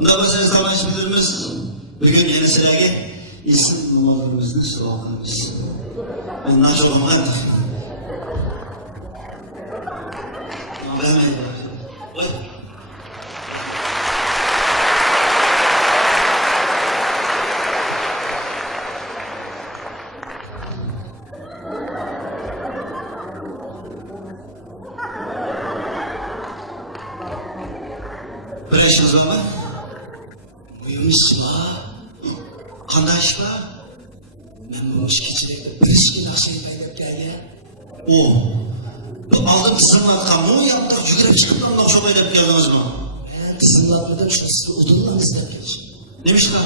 Unda bo'lsa namoyish bildirimiz. Bugun yana sizlarga ism nomlarimizni so'raymiz. Men Najomat. Bir işiniz var mı? Buyurun işim var. Qanday iş var? Ben bu iş keçireydim. Bir işki nasıl yapayım geldi? Aldım tizimlatkan mı yaptık? Yüklep çıkıp da çok öyle geldiniz mi? Ben tizimlatmadım şu sizi udurmanız demiş. Neymiş lan?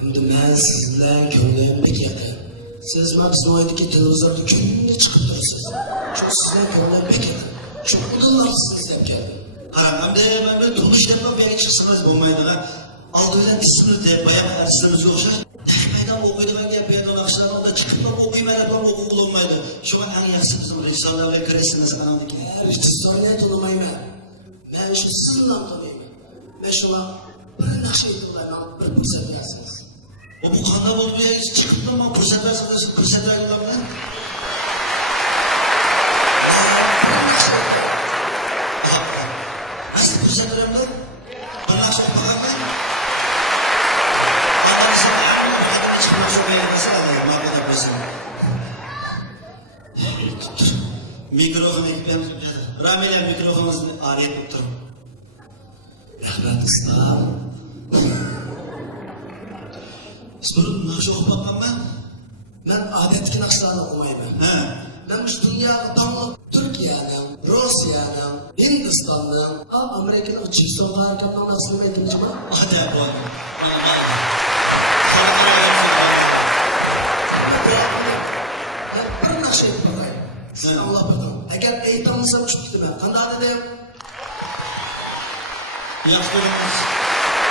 Şimdi ben sizden gönlümdeki yadım. Siz ben bizim oydaki televizyonda gönlümde çıkıp durursunuz. Çünkü sizden gönlümdeki yadım. Çok udurlarsınız hep geldim. Karam, ben böyle durmuş yapmam beni çıksınız olmaydı lan. Aldığıyla disiplir de bayağı artistlerimiz yoksa. Meydan okuydu ben yapıyordum akşamda da çıkıp da okuymayla ben okul olmaydı. Şu an hangi yapsın bizim rejisörler ve kresiniz anamdaki. İşte söyle tanımayım ben. Ben şu sınırla tanıyım. Ben şu an bir nakşe yıkılarına bir fırsat yersiniz. O bu kanda oldu ya hiç çıkıp da ben fırsat yıkılarım lan. Nasıl fırsat yıkılarım lan? Bana akşam bakalım lan. Mikrofon ekleyelim. Ramile mikrofonumuzu arayıp durun. Rahmet ıslah. Sorun nasıl okumaktan ben? Ben adetki nakşlarını okumayım. Ben şu dünyada damla Türkiye'den, Rusya'dan, Hindistan'dan, Amerika'dan çiftson harikadan nasıl yemedim acaba? Hadi bu adam. Bir nakşe yapmayayım. Sen Allah bakalım. Eğer eğitimlisem çok gitti ben. Kanda dedim. Yaxşı öğretmeniz.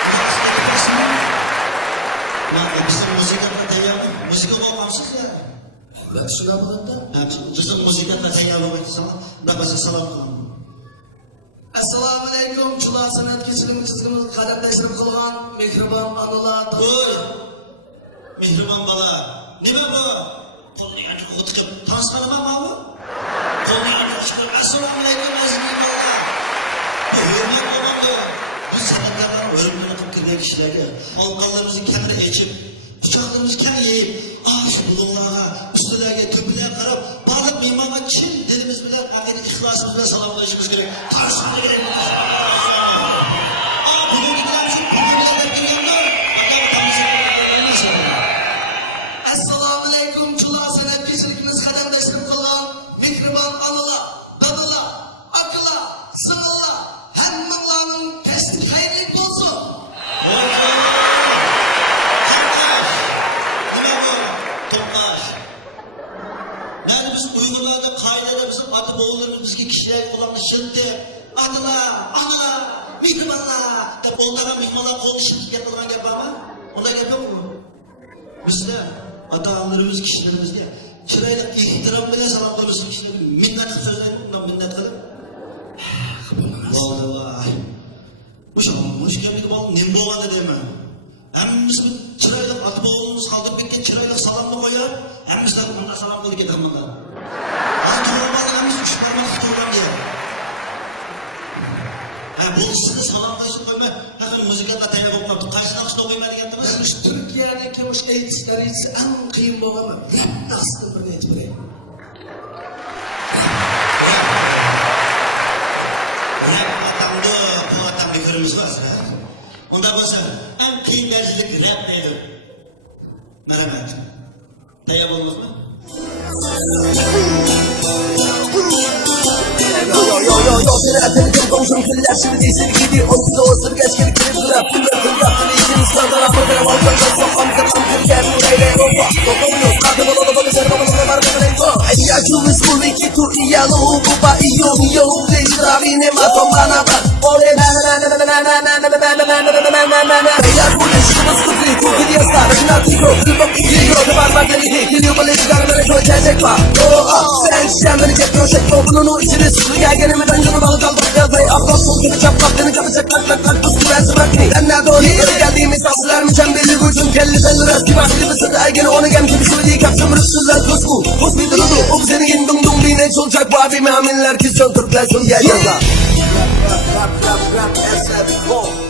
Nasıl yaparsın mı? Bizim müzikatla teyarlı. Müzik okumamsız ya. Ben şuna bakın da. Bizim müzikatla teyarlı olmak zaman da başa salam kılın. Assalamu alaikum. Çula sanat geçirimi çizgimiz kademleştirip kılgan. Mihriban anılar. Oy! Mihriban bala. Ne bu? Kolunu yanı kutup tanışkanıma mı bu? Kolunu yanı kutup Assalamu alaikum azizim bala. Bu hürmet olmalı. Biz sanatlardan ölümden atıp kirli kişileri alkanlarımızı kendine geçip bıçaklarımızı kendine yiyip şu bulunlara, üstülerine, köpülerine karıp balık mimama kim dediğimiz bile akidin ihlasımızla salamlaşmamız gerek. Tanışmamız gerek. Bugün gidilen için bugünlerden bir yandan adam tanışmamız Assalamu alaikum. Çula sanat geçirimiz kademleştirip kılgan. Mihriban anılar. Dadılar. Akılar. Sığırlar. Hem Mevla'nın pestik hayırlı olsun. Yani biz uygularda, kaydada bizim adı boğuluruz, bizki kişiler kullanışın de anılar, mihribanlar. Onlara mihmanlar konuşup yapılan yapar mı? Onlar yapıyor mu? Bizde ata-analarımız, kişilerimiz diye çırayla ihtiram bile salamlarımız kişilerimiz minnet sözler bundan minnet kılır. Vallahi. Bu şekilde bana nem boğanı diyemem. Hem biz çırayla atı boğulumuz kaldırıp bitken çırayla salamla koyar. Hem bizden bunda salamla dike tamamlar. Atı olmalı hem biz üç parmak atı olan diye. Bu size salamlaşıp koyma. Hemen müzikatla teyap okumak. Karşına kışta koymayla geldiniz. Yani şu Türkiye'deki hoş eğitimler ise en kıyım boğama. Nasıl böyle etmeli? Bu atam bir kırmızı varsa. Onda olsa en kıyım dersizlik rap deydi. Merhamet. Teyap olmaz mı? Televizyonda konuşurum killer şimdi değilsin gidiyor. Olsun olsun geç geri kırıp bırak. Tüm yaptığın için ısrardan afaklara balkonda sokmamıza kamkır gelmiyor. Eyle ropa. Toplamıyor. Kartı bana da bakışır babanızda var bana renko. Elia Jules bu iki tur iyalı. Buba iyo. Reis rabine matom bana bak. Oley Beyler bu neşimiz kutlu. Kukul yasa. Başına tiko. Kırmak gidiyor. Parmak geri. Geliyor böyle çıkarlara koyacak var. Sen Şişen beni çekiyor şekli bunun o içine sıkı gelgenimi ben canım balık aldım yazmayı Afros sol gibi çaplak beni kapacak lak lak lak Tuz gibi benzi ben nerede onu böyle geldiğimiz asılar mükemmeli gücüm kelli sen lüres gibi asli bir sıdı Ergeni onu gem gibi söyleyip kapsam rüksüzler kusku Kus bir durudu o seni gin dum dum dine çolacak bu abime aminler ki çon Türkler çon yer yaza Rap eser bom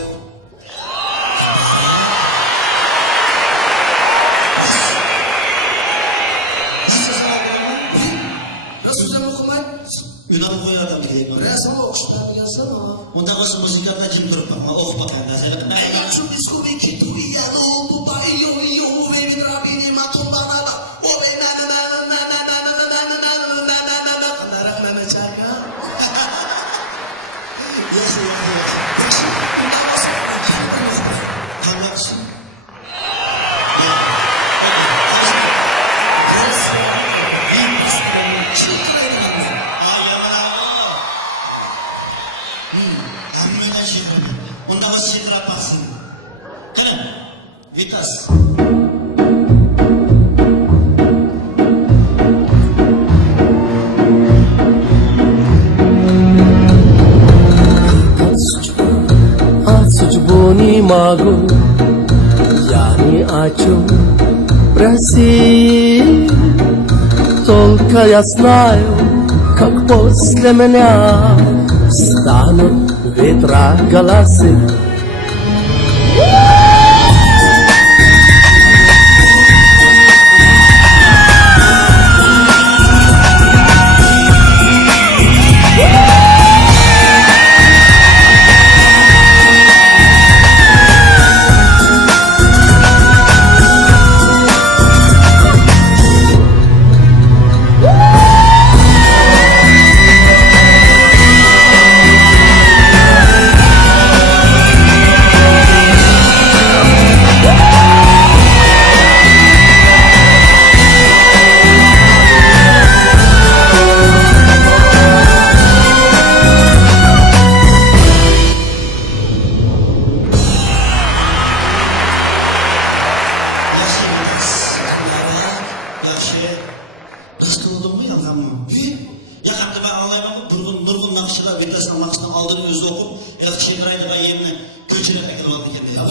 Nasıl sen okumayın? Yunan koyu adam diyeyim bana. Resim okuşlar biliyorsun ama. Onda kalsın müziklerden cim durup bakma. Oku bakayım ben sana. Ben şu diskobi ki tu ya lo bu bay yo yo baby rabini matumba baba. O be na na na na na na na na na na na na na na. Kanara meme çaka. Anlatsın. Anlayan şey mi? Onda masih şey terapaksın. Kanan. Vitas. Судьбу могу я ни о чем просить Только я знаю, как после меня станут ветра голосы Aldığını özü okup, yakışık arayla ben yeminle göçerek ekran aldı kendine. Ya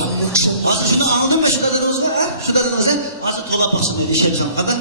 bak, şunu anladın mı şu dadınızda? Ha? Şu dadınızda azı dolap basın diye işe yapsam kadar.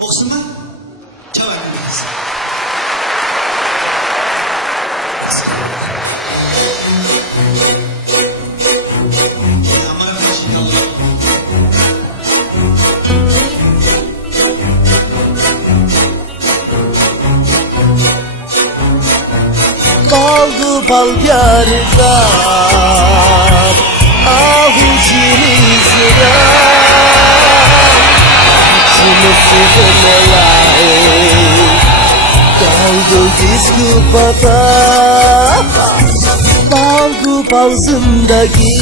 Oksuman, cevap veriniz. Kaldı bal yarıda avucunuzda Sınırsızına kaldı diskupata Baldı balzımdaki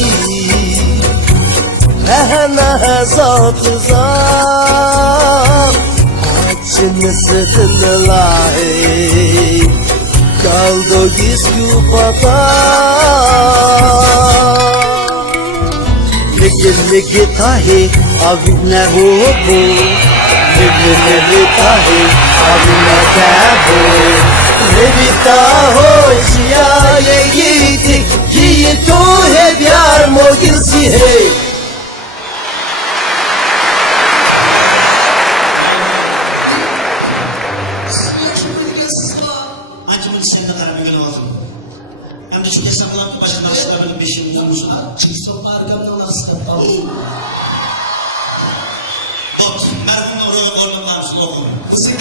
Ehna zatıza Açını sıtınla Caldo diskupata Ligi tahi avina hobo Ligi tahi avina kabo Levita hoşya ye giti Ki to hai pyar mogil si hai Acımın seninle karamı lazım. Hem de şu hesapların başında başlarının beşini bulmuşlar. Çıksın arkamdan nasıl yapalım? Bot, merhum oraya koymam lazım. Müzik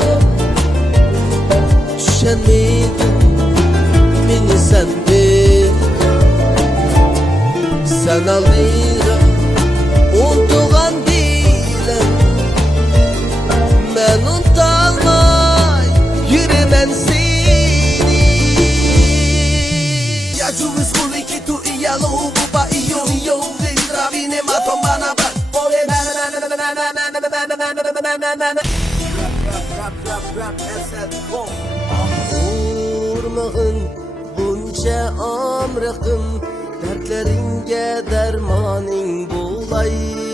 miydin? Beni sen bil. Sen aldın unuttuğun değilim. Ben unutalmay yürümem seni. Ya cüvüz kuli ki tu iya lo buba iyo iyo. Zindra bine mato bana bak. Ole na na na na na na na na na na na na na. Vurmağın bunca amrıqın, dertleringe dermanin bulay.